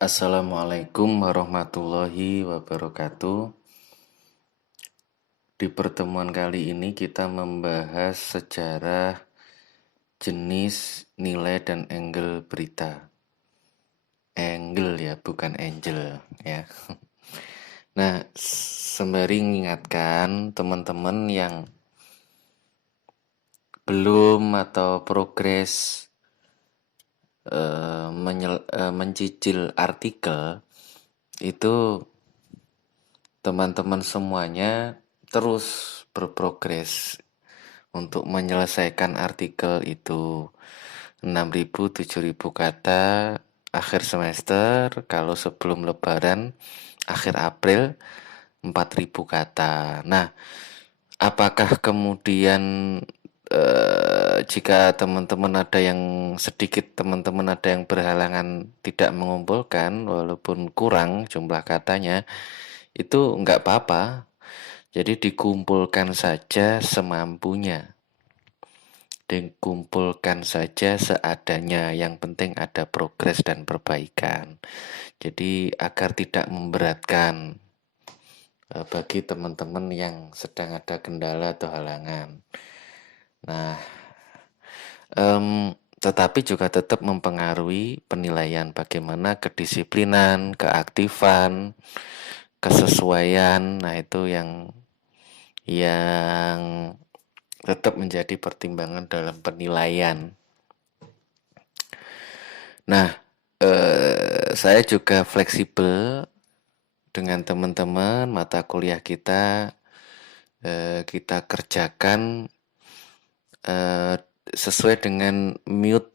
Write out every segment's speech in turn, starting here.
Assalamualaikum warahmatullahi wabarakatuh. Di pertemuan kali ini kita membahas sejarah, jenis, nilai, dan angle berita. Angle ya, bukan angel ya. Nah, sembari mengingatkan teman-teman yang belum atau progres mencicil artikel itu, teman-teman semuanya terus berprogres untuk menyelesaikan artikel itu. 6.000 7.000 kata akhir semester, kalau sebelum lebaran akhir April 4.000 kata. Nah, apakah kemudian jika teman-teman ada yang berhalangan tidak mengumpulkan walaupun kurang jumlah katanya, itu enggak apa-apa. Jadi dikumpulkan saja semampunya. Dikumpulkan saja seadanya, yang penting ada progres dan perbaikan. Jadi agar tidak memberatkan bagi teman-teman yang sedang ada kendala atau halangan. Nah, tetapi juga tetap mempengaruhi penilaian bagaimana kedisiplinan, keaktifan, kesesuaian. Nah, itu yang tetap menjadi pertimbangan dalam penilaian. Nah, saya juga fleksibel dengan teman-teman. Mata kuliah kita kerjakan sesuai dengan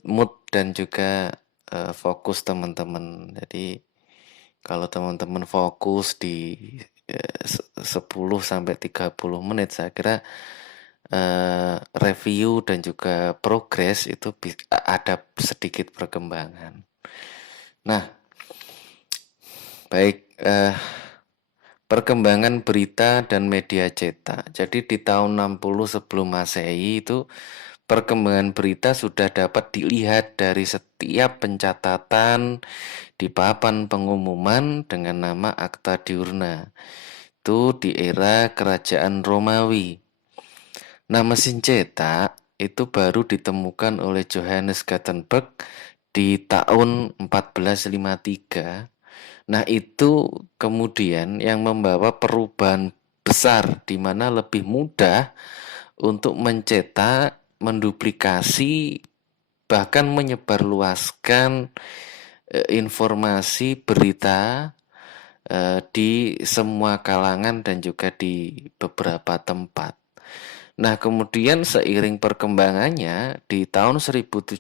mood dan juga fokus teman-teman. Jadi kalau teman-teman fokus di 10-30 menit, saya kira review dan juga progres itu ada sedikit perkembangan. Nah, baik, perkembangan berita dan media cetak. Jadi di tahun 60 sebelum Masehi itu perkembangan berita sudah dapat dilihat dari setiap pencatatan di papan pengumuman dengan nama Acta Diurna. Itu di era kerajaan Romawi. Nah, mesin cetak itu baru ditemukan oleh Johannes Gutenberg di tahun 1453. Nah, itu kemudian yang membawa perubahan besar, di mana lebih mudah untuk mencetak, menduplikasi, bahkan menyebarluaskan informasi berita di semua kalangan dan juga di beberapa tempat. Nah, kemudian seiring perkembangannya di tahun 1700,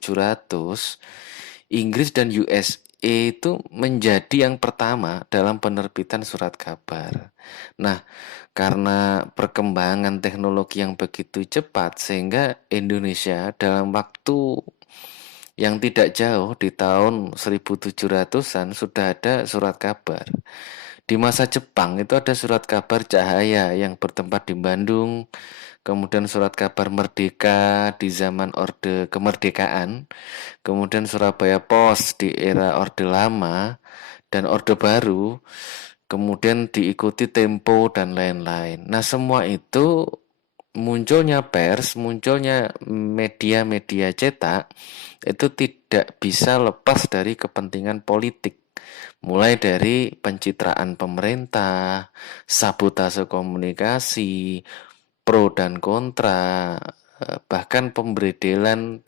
Inggris dan USA itu menjadi yang pertama dalam penerbitan surat kabar. Nah, karena perkembangan teknologi yang begitu cepat, sehingga Indonesia dalam waktu yang tidak jauh di tahun 1700-an sudah ada surat kabar. Di masa Jepang itu ada surat kabar Cahaya yang bertempat di Bandung. Kemudian surat kabar Merdeka di zaman Orde Kemerdekaan. Kemudian Surabaya Post di era Orde Lama dan Orde Baru. Kemudian diikuti Tempo dan lain-lain. Nah, semua itu munculnya pers, munculnya media-media cetak itu tidak bisa lepas dari kepentingan politik. Mulai dari pencitraan pemerintah, sabotase komunikasi, pro dan kontra, bahkan pemberedelan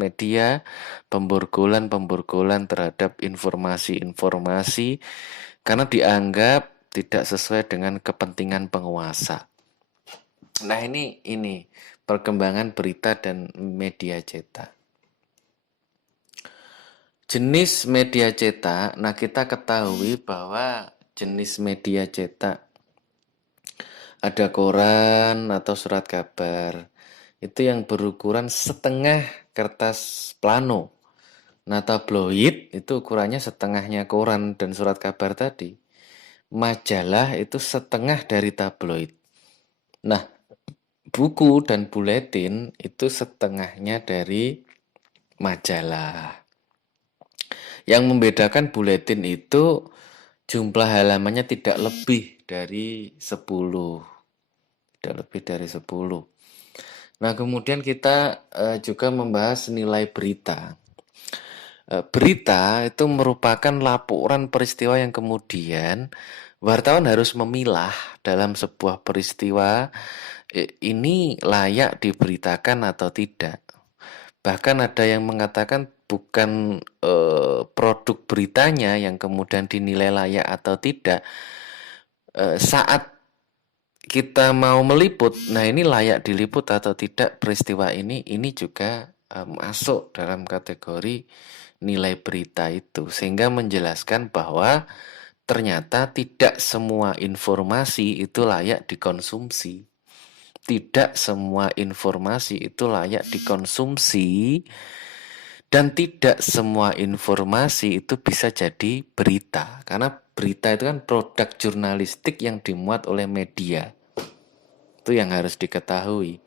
media, pemborgolan terhadap informasi-informasi karena dianggap tidak sesuai dengan kepentingan penguasa. Nah, ini perkembangan berita dan media cetak. Jenis media cetak, nah kita ketahui bahwa jenis media cetak ada koran atau surat kabar. Itu yang berukuran setengah kertas plano. Nah, tabloid itu ukurannya setengahnya koran dan surat kabar tadi. Majalah itu setengah dari tabloid. Nah, buku dan buletin itu setengahnya dari majalah. Yang membedakan buletin itu jumlah halamannya tidak lebih dari 10. Tidak lebih dari 10. Nah, kemudian kita juga membahas nilai berita. Berita itu merupakan laporan peristiwa yang kemudian wartawan harus memilah dalam sebuah peristiwa ini layak diberitakan atau tidak. Bahkan ada yang mengatakan bukan produk beritanya yang kemudian dinilai layak atau tidak. Saat kita mau meliput, nah ini layak diliput atau tidak peristiwa ini juga masuk dalam kategori nilai berita itu, sehingga menjelaskan bahwa ternyata tidak semua informasi itu layak dikonsumsi. Tidak semua informasi itu layak dikonsumsi dan tidak semua informasi itu bisa jadi berita. Karena berita itu kan produk jurnalistik yang dimuat oleh media. Itu yang harus diketahui.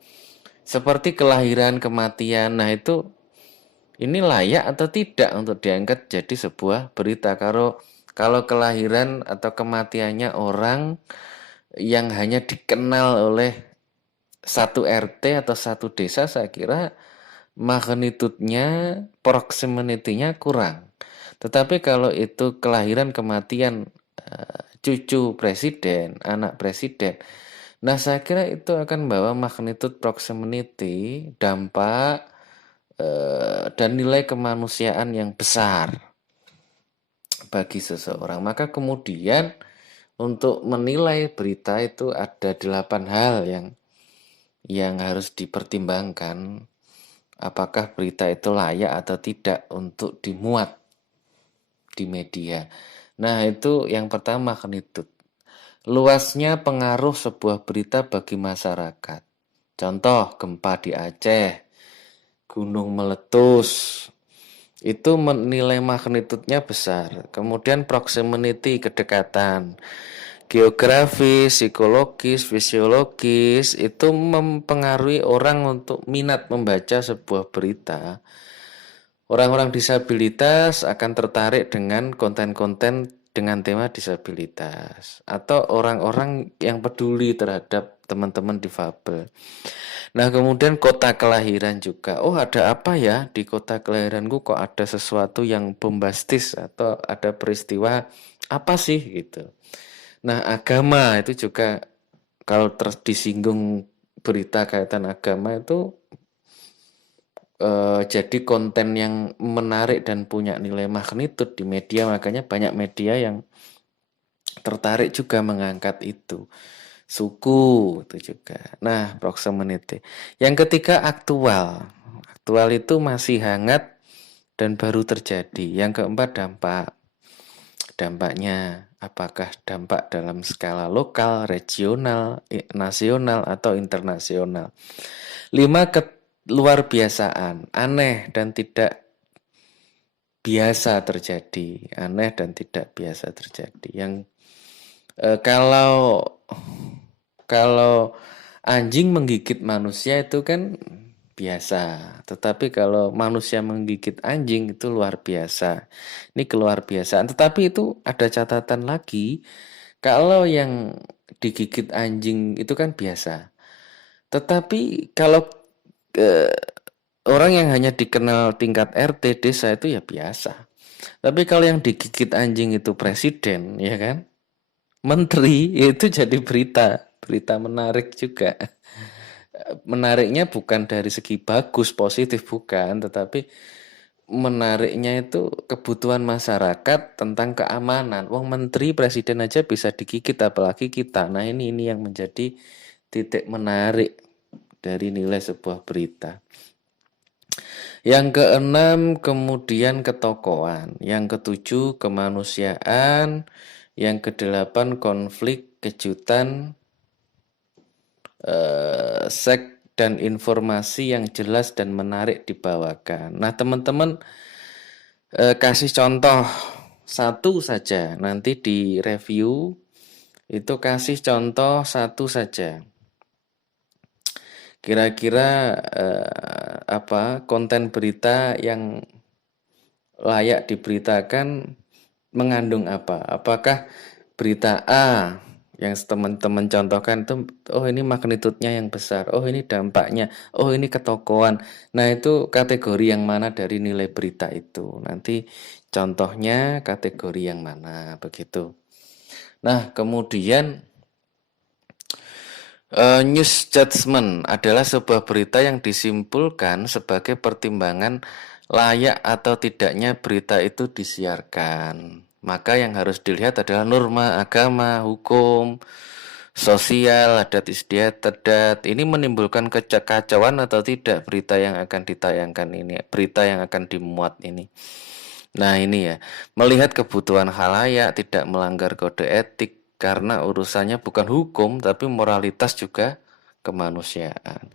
Seperti kelahiran, kematian, nah itu ini layak atau tidak untuk diangkat jadi sebuah berita. Kalau kelahiran atau kematiannya orang yang hanya dikenal oleh satu RT atau satu desa, saya kira magnitudenya, proximity-nya kurang. Tetapi kalau itu kelahiran kematian cucu presiden, anak presiden, nah saya kira itu akan membawa magnitude proximity, dampak dan nilai kemanusiaan yang besar bagi seseorang. Maka kemudian untuk menilai berita itu ada 8 hal yang harus dipertimbangkan. Apakah berita itu layak atau tidak untuk dimuat di media. Nah, itu yang pertama magnitude. Luasnya pengaruh sebuah berita bagi masyarakat. Contoh, gempa di Aceh, gunung meletus, itu nilai magnitudenya besar. Kemudian proximity, kedekatan. Geografis, psikologis, fisiologis itu mempengaruhi orang untuk minat membaca sebuah berita. Orang-orang disabilitas akan tertarik dengan konten-konten dengan tema disabilitas atau orang-orang yang peduli terhadap teman-teman difabel. Nah, kemudian kota kelahiran juga. Oh, ada apa ya di kota kelahiranku, kok ada sesuatu yang bombastis atau ada peristiwa apa sih gitu. Nah, agama itu juga kalau disinggung berita kaitan agama itu jadi konten yang menarik dan punya nilai magnitude di media, makanya banyak media yang tertarik juga mengangkat itu. Suku itu juga. Nah, proximity. Yang ketiga aktual. Aktual itu masih hangat dan baru terjadi. Yang keempat dampak. Dampaknya apakah dampak dalam skala lokal, regional, nasional atau internasional. 5 luar biasaan, aneh dan tidak biasa terjadi, aneh dan tidak biasa terjadi. Yang kalau anjing menggigit manusia itu kan biasa, tetapi kalau manusia menggigit anjing itu luar biasa. Ini keluar biasaan, tetapi itu ada catatan lagi. Kalau yang digigit anjing itu kan biasa. Tetapi kalau orang yang hanya dikenal tingkat RT desa itu ya biasa. Tapi kalau yang digigit anjing itu presiden, ya kan? Menteri, ya itu jadi berita menarik juga. Menariknya bukan dari segi bagus, positif bukan, tetapi menariknya itu kebutuhan masyarakat tentang keamanan. Wong menteri, presiden aja bisa digigit, apalagi kita. Nah, ini yang menjadi titik menarik dari nilai sebuah berita. Yang keenam kemudian ketokohan, yang ketujuh kemanusiaan, yang kedelapan konflik, kejutan, seks dan informasi yang jelas dan menarik dibawakan. Nah, teman-teman kasih contoh satu saja, nanti di review itu kasih contoh satu saja. Kira-kira apa konten berita yang layak diberitakan mengandung apa? Apakah berita A yang teman-teman contohkan itu, oh ini magnitudenya yang besar, oh ini dampaknya, oh ini ketokohan. Nah itu kategori yang mana dari nilai berita itu? Nanti contohnya kategori yang mana, begitu. Nah kemudian news judgment adalah sebuah berita yang disimpulkan sebagai pertimbangan layak atau tidaknya berita itu disiarkan. Maka yang harus dilihat adalah norma agama, hukum, sosial, adat istiadat. Ini menimbulkan kekacauan atau tidak berita yang akan ditayangkan ini, berita yang akan dimuat ini. Nah ini ya, melihat kebutuhan khalayak, tidak melanggar kode etik, karena urusannya bukan hukum, tapi moralitas juga kemanusiaan.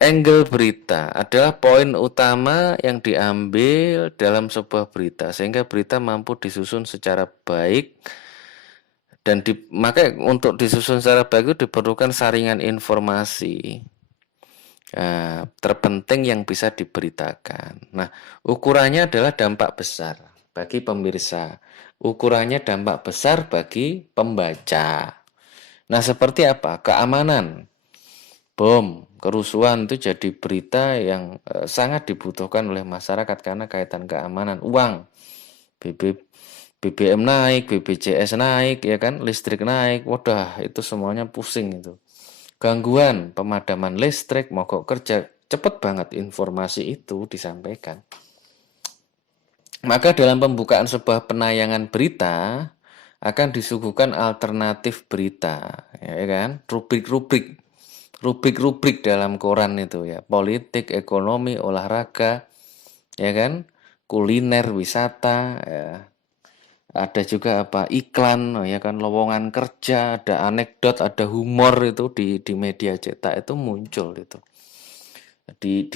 Angle berita adalah poin utama yang diambil dalam sebuah berita, sehingga berita mampu disusun secara baik, dan maka untuk disusun secara baik itu diperlukan saringan informasi terpenting yang bisa diberitakan. Nah, ukurannya adalah dampak besar bagi pemirsa. Ukurannya dampak besar bagi pembaca. Nah, seperti apa? Keamanan. Bom, kerusuhan itu jadi berita yang sangat dibutuhkan oleh masyarakat karena kaitan keamanan. Uang, BBM naik, BPJS naik, ya kan, listrik naik. Wadah, itu semuanya pusing itu. Gangguan pemadaman listrik, mogok kerja, cepat banget informasi itu disampaikan. Maka dalam pembukaan sebuah penayangan berita akan disuguhkan alternatif berita, ya kan? Rubrik-rubrik dalam koran itu ya, politik, ekonomi, olahraga, ya kan? Kuliner, wisata, ya. Ada juga apa iklan, oh ya kan, lowongan kerja, ada anekdot, ada humor itu di media cetak itu muncul itu. Di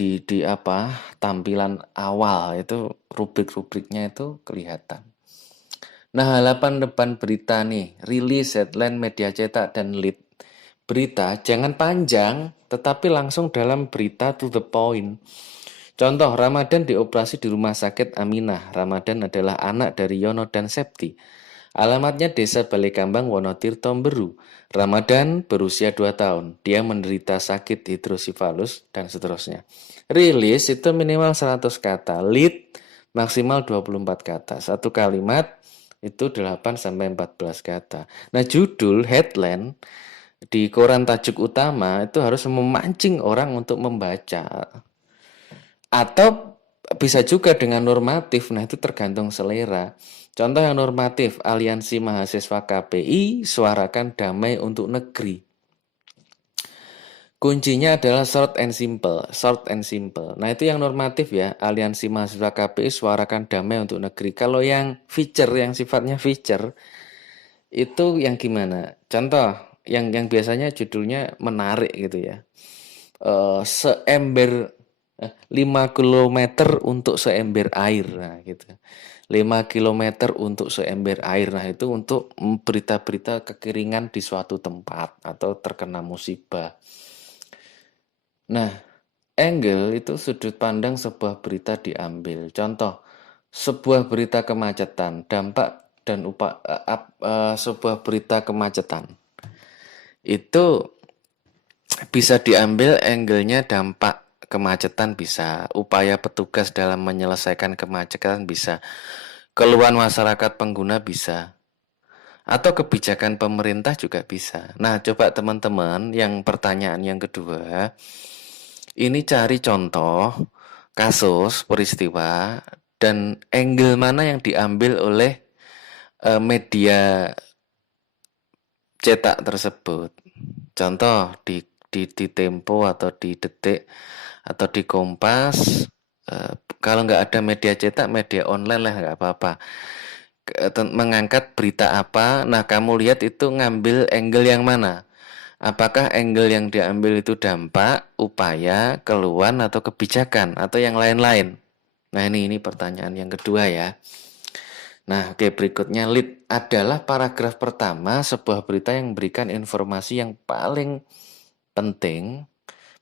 apa tampilan awal itu rubrik-rubriknya itu kelihatan. Nah, halapan depan berita nih, rilis, headline, media cetak, dan lead. Berita jangan panjang, tetapi langsung dalam berita to the point. Contoh, Ramadan dioperasi di Rumah Sakit Aminah. Ramadan adalah anak dari Yono dan Septi. Alamatnya Desa Balekambang, Wonotirto, Beru. Ramadan berusia 2 tahun. Dia menderita sakit hidrosifalus dan seterusnya. Rilis itu minimal 100 kata. Lead maksimal 24 kata. Satu kalimat itu 8 sampai 14 kata. Nah, judul headline di koran tajuk utama itu harus memancing orang untuk membaca. Atau bisa juga dengan normatif, nah itu tergantung selera. Contoh yang normatif, Aliansi Mahasiswa KPI suarakan damai untuk negeri. Kuncinya adalah short and simple. Nah itu yang normatif ya, Aliansi Mahasiswa KPI suarakan damai untuk negeri. Kalau yang feature, yang sifatnya feature, itu yang gimana? Contoh, yang biasanya judulnya menarik gitu ya. Seember 5 kilometer untuk seember air, nah gitu. 5 kilometer untuk seember air, nah itu untuk berita-berita kekeringan di suatu tempat atau terkena musibah. Nah, angle itu sudut pandang sebuah berita diambil. Contoh, sebuah berita kemacetan, dampak dan sebuah berita kemacetan. Itu bisa diambil angle-nya dampak kemacetan bisa, upaya petugas dalam menyelesaikan kemacetan bisa, keluhan masyarakat pengguna bisa, atau kebijakan pemerintah juga bisa. Nah, coba teman-teman yang pertanyaan yang kedua, ini cari contoh kasus peristiwa dan angle mana yang diambil oleh media cetak tersebut. Contoh di Tempo atau di Detik atau di Kompas. Kalau nggak ada media cetak, media online lah nggak apa-apa. Mengangkat berita apa, nah kamu lihat itu ngambil angle yang mana. Apakah angle yang diambil itu dampak, upaya, keluhan, atau kebijakan, atau yang lain-lain. Nah ini pertanyaan yang kedua ya. Nah oke, berikutnya lead adalah paragraf pertama sebuah berita yang memberikan informasi yang paling penting.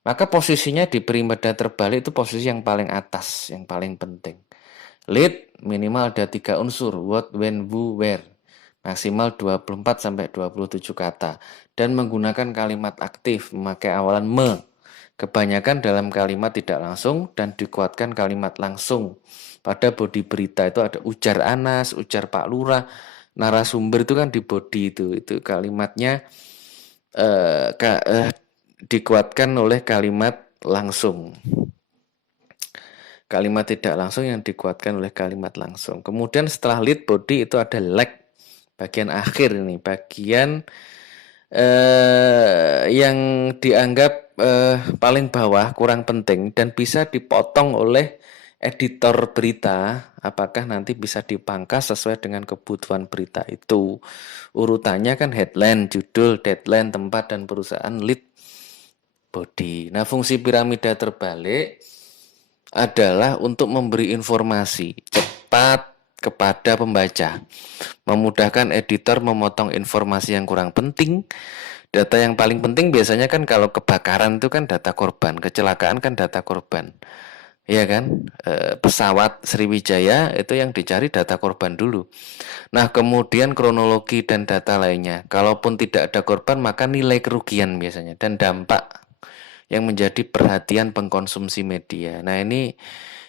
Maka posisinya di perimeter terbalik itu posisi yang paling atas, yang paling penting. Lead Minimal ada 3 unsur, what, when, who, where. Maksimal 24 sampai 27 kata. Dan menggunakan kalimat aktif, memakai awalan me. Kebanyakan dalam kalimat tidak langsung dan dikuatkan kalimat langsung. Pada bodi berita itu ada ujar Anas, ujar Pak Lurah, narasumber itu kan di bodi itu kalimatnya dikuatkan oleh kalimat langsung. Kalimat tidak langsung yang dikuatkan oleh kalimat langsung. Kemudian setelah lead body itu ada leg, bagian akhir ini, bagian yang dianggap paling bawah, kurang penting dan bisa dipotong oleh editor berita. Apakah nanti bisa dipangkas sesuai dengan kebutuhan berita itu. Urutannya kan headline, judul, deadline, tempat, dan perusahaan, lead, body. Nah, fungsi piramida terbalik adalah untuk memberi informasi cepat kepada pembaca, memudahkan editor memotong informasi yang kurang penting. Data yang paling penting biasanya kan kalau kebakaran itu kan data korban, kecelakaan kan data korban, ya kan? Pesawat Sriwijaya itu yang dicari data korban dulu. Nah, kemudian kronologi dan data lainnya. Kalaupun tidak ada korban, maka nilai kerugian biasanya dan dampak yang menjadi perhatian pengkonsumsi media. Nah, ini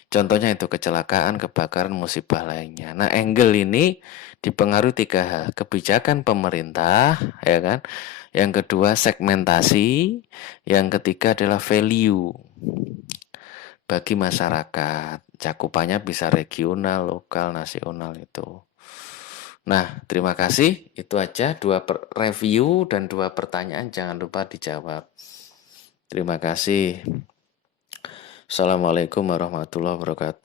contohnya itu kecelakaan, kebakaran, musibah lainnya. Nah, angle ini dipengaruhi 3 hal. Kebijakan pemerintah, ya kan? Yang kedua segmentasi, yang ketiga adalah value bagi masyarakat. Cakupannya bisa regional, lokal, nasional itu. Nah, terima kasih. Itu aja 2 review dan 2 pertanyaan, jangan lupa dijawab. Terima kasih. Assalamualaikum warahmatullahi wabarakatuh.